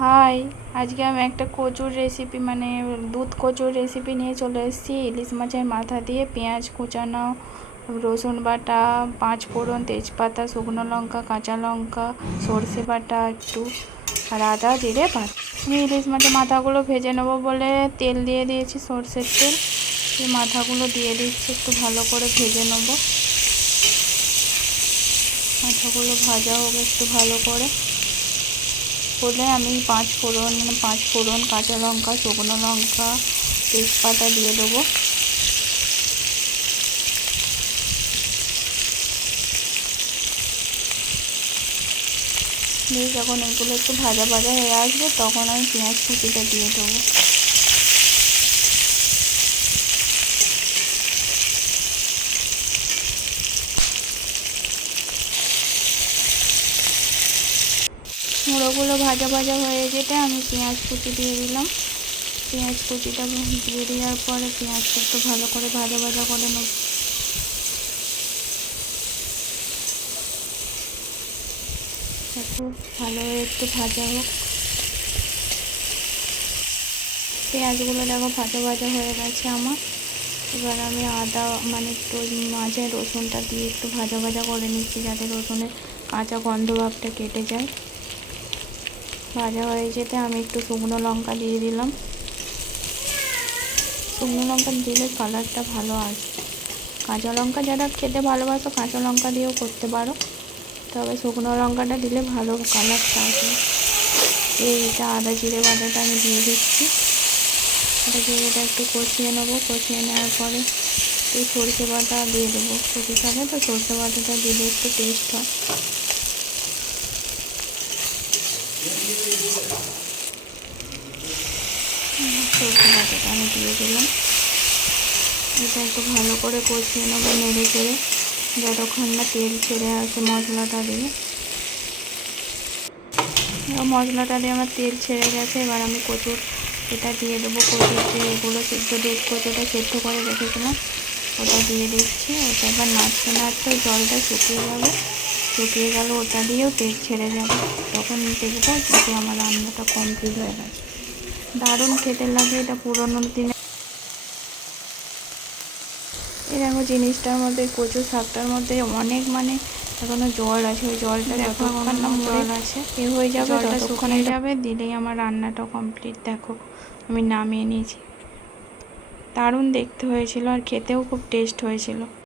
High, আজকে আমি একটা কচুর রেসিপি মানে দুধ কচুর রেসিপি নিয়ে চলে এসেছি। ইলিশ মাছের মাথা দিয়ে পেঁয়াজ কুচানো, রসুন বাটা, পাঁচ ফোড়ন, তেজপাতা, শুকনো লঙ্কা, কাঁচা লঙ্কা, সর্ষে বাটা একটু, আর আদা জিরে বাটা। আমি ইলিশ মাছের মাথাগুলো ভেজে নেবো বলে তেল দিয়ে দিয়েছি, সর্ষের তেল। এই মাথাগুলো দিয়ে দিচ্ছি, একটু ভালো করে ভেজে নেবো। মাথাগুলো ভাজা হোক একটু ভালো করে বলে আমি পাঁচ ফোড়ন, কাঁচা লঙ্কা, শুকনো লঙ্কা, তেজপাতা দিয়ে দেবো। দিয়ে যখন এগুলো একটু ভাজা ভাজা হয়ে আসবে তখন আমি পেঁয়াজ কুচিটা দিয়ে দেবো। মুড়োগুলো ভাজা ভাজা হয়ে যেতে আমি পেঁয়াজ কুচি দিয়ে দিলাম। পেঁয়াজ কুচিটা দিয়ে দেওয়ার পরে পেঁয়াজটা একটু ভালো করে ভাজা ভাজা করে নেব। একটু ভালো একটু ভাজা হোক। পেঁয়াজগুলো দেখো ভাজা ভাজা হয়ে গেছে আমার। এবার আমি আদা মানে একটু মাঝে রসুনটা দিয়ে একটু ভাজা ভাজা করে নিচ্ছি, যাতে রসুনের কাঁচা গন্ধ ভাবটা কেটে যায়। ভাজা হয়ে যেতে আমি একটু শুকনো লঙ্কা দিয়ে দিলাম। শুকনো লঙ্কা দিলে কালারটা ভালো আসে। কাঁচা লঙ্কা যারা খেতে ভালোবাসো কাঁচা লঙ্কা দিয়েও করতে পারো, তবে শুকনো লঙ্কাটা দিলে ভালো কালারটা আসে। এইটা আদা জিরে বাটাটা আমি দিয়ে দিচ্ছি। আদা জিরেটা একটু কষিয়ে নেবো। কষিয়ে নেওয়ার পরে এই সরষে বাটা দিয়ে দেবো। কচুর শাকে তো সরষে বাটাটা দিলে একটু টেস্ট হয়। সরষে বাটাটা আমি দিয়ে দিলাম। এটা একটু ভালো করে কষিয়ে নেবো, নেড়ে চেড়ে, যতক্ষণ না তেল ছেড়ে আসে মশলাটা দিয়ে। মশলাটা দিয়ে আমার তেল ছেড়ে গেছে। এবার আমি কচুর এটা দিয়ে দেবো। কচুর যে এগুলো সিদ্ধ দুধ কচুটা সেদ্ধ করে রেখেছিলাম ওটা দিয়ে দিচ্ছি। ওটা এবার নাড়তে নাড়তে জলটা শুকিয়ে যাবে। শুকিয়ে গেলে ওটা দিয়েও তেল ছেড়ে যাবে, তখন দেখবো যে আমার রান্নাটা কমপ্লিট হয়ে গেছে। দারুণ খেতে লাগে এটা পুরোনো দিনে। এই দেখো জিনিসটার মধ্যে, কচু শাকটার মধ্যে অনেক মানে এখনো জল আছে। ওই জলটা যতক্ষণ না জল আছে এ হয়ে যাবে, জলটা শুকিয়ে যাবে, দিলেই আমার রান্নাটা কমপ্লিট। দেখো আমি নামিয়ে নিয়েছি। দারুণ দেখতে হয়েছিল আর খেতেও খুব টেস্ট হয়েছিল।